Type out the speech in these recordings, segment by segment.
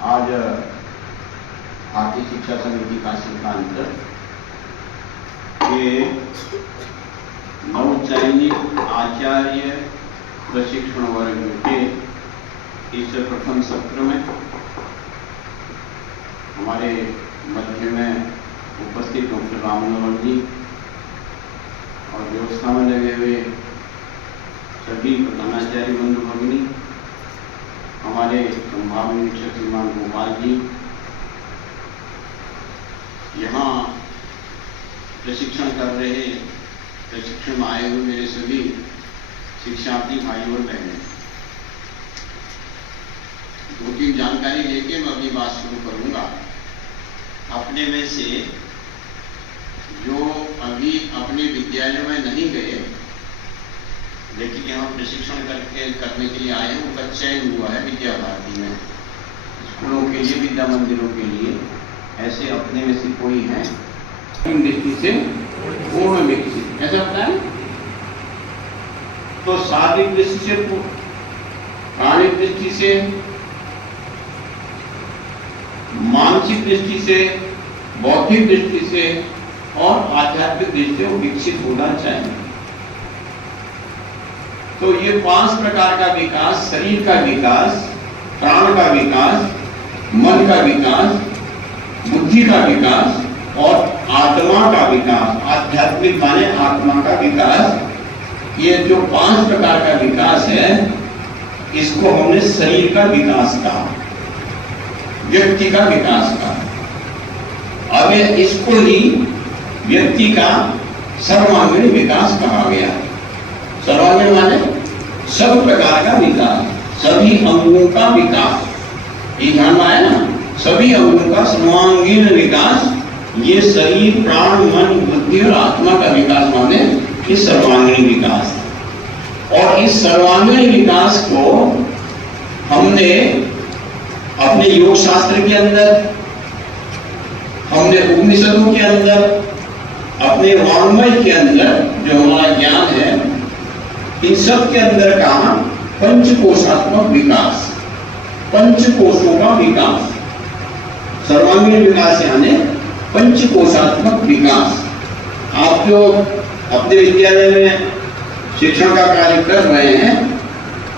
आज भारतीय शिक्षा समिति का सिद्धांत के नवचयनित आचार्य प्रशिक्षण वर्ग के इस प्रथम सत्र में हमारे मध्य में उपस्थित डॉक्टर रामनवर जी और व्यवस्था में लगे हुए सभी प्रधानाचार्य बंधु भगिनी, हमारे संभावनीय शिक्षक श्रीमान गोपाल जी, यहाँ प्रशिक्षण कर रहे प्रशिक्षण में आए हुए मेरे सभी शिक्षार्थी भाई और बहनें, दो तीन जानकारी लेके मैं अपनी बात शुरू करूंगा। अपने में से जो अभी अपने विद्यालय में नहीं गए लेकिन यहाँ प्रशिक्षण करने के लिए आए हैं, उनका चयन हुआ है विद्या भारती में, स्कूलों के लिए, विद्या मंदिरों के लिए। ऐसे अपने में से कोई है दृष्टि से पूर्ण विकसित, ऐसा होता है। तो शारीरिक दृष्टि से, प्राणिक दृष्टि से, मानसिक दृष्टि से, बौद्धिक दृष्टि से और आध्यात्मिक दृष्टि से विकसित होना चाहिए। तो ये 5 प्रकार का विकास, शरीर का विकास, प्राण का विकास, मन का विकास, बुद्धि का विकास और आत्मा का विकास, आध्यात्मिक माने आत्मा का विकास, ये जो 5 प्रकार का विकास है, इसको हमने शरीर का विकास कहा, व्यक्ति का विकास कहा। अब इसको ही व्यक्ति का सर्वांगीण विकास कहा गया। सर्वांगीण माने सब प्रकार का विकास, सभी अंगों का विकास, ये ध्यान में आया ना, सभी अंगों का सर्वांगीण विकास, ये शरीर, प्राण, मन, बुद्धि और आत्मा का विकास माने ये सर्वांगीण विकास। और इस सर्वांगीण विकास को हमने अपने योग शास्त्र के अंदर, हमने उपनिषदों के अंदर, अपने वाङ्मय के अंदर जो हमारा ज्ञान है, इन सब के अंदर कहा पंचकोशात्मक विकास, पंचकोशों का विकास, सर्वांगीण विकास यानी पंचकोशात्मक विकास। आप जो अपने विद्यालय में शिक्षण का कार्य कर रहे हैं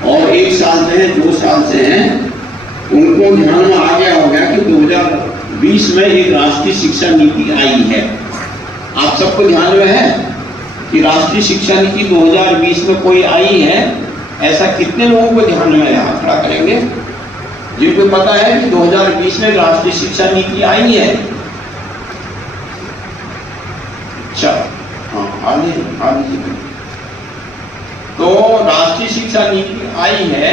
और 1 साल से हैं, 2 साल से हैं, उनको ध्यान में आ गया होगा कि 2020 में एक राष्ट्रीय शिक्षा नीति आई है। आप सबको ध्यान में है कि राष्ट्रीय शिक्षा नीति 2020 में कोई आई है? ऐसा कितने लोगों को ध्यान में है? हाथ खड़ा करेंगे जिनको पता है कि 2020 में राष्ट्रीय शिक्षा नीति आई है। अच्छा, हाँ, हाल ही तो राष्ट्रीय शिक्षा नीति आई है।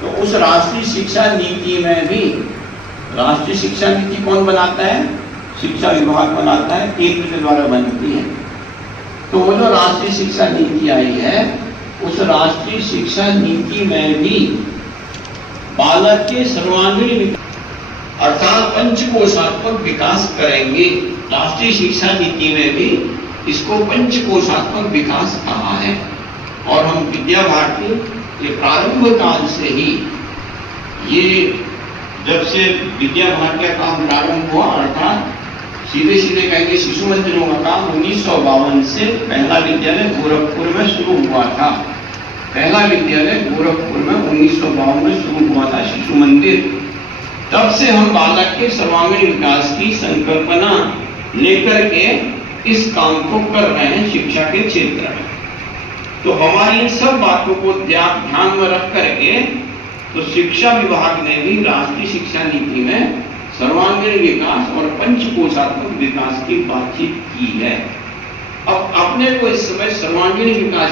तो उस राष्ट्रीय शिक्षा नीति में भी, राष्ट्रीय शिक्षा नीति कौन बनाता है? शिक्षा विभाग बनाता है, केंद्र के द्वारा बनती है। तो वो जो राष्ट्रीय शिक्षा नीति आई है, उस राष्ट्रीय शिक्षा नीति में भी बालक के सर्वांगीण विकास अर्थात पंचकोशात्मक विकास करेंगे। राष्ट्रीय शिक्षा नीति में भी इसको पंचकोशात्मक विकास कहा है। और हम विद्या भारती के प्रारंभ काल से ही, ये जब से विद्या भारती का काम प्रारंभ हुआ, अर्थात सीधे सीधे कहेंगे शिशु मंदिरों का काम 1952 से पहला विद्यालय गोरखपुर में शुरू हुआ था। पहला विद्यालय गोरखपुर में 1952 में शुरू हुआ था, शिशु मंदिर। तब से हम बालक के सर्वांगीण विकास की संकल्पना लेकर के इस काम को कर रहे हैं शिक्षा के क्षेत्र में। तो हमारी इन सब बातों को ध्यान में रख करके तो शिक्षा विभाग ने भी राष्ट्रीय शिक्षा नीति में सर्वांगीण विकास और पंचकोशात्मक विकास की बातचीत की है। अब अपने को इस समय सर्वांगीण विकास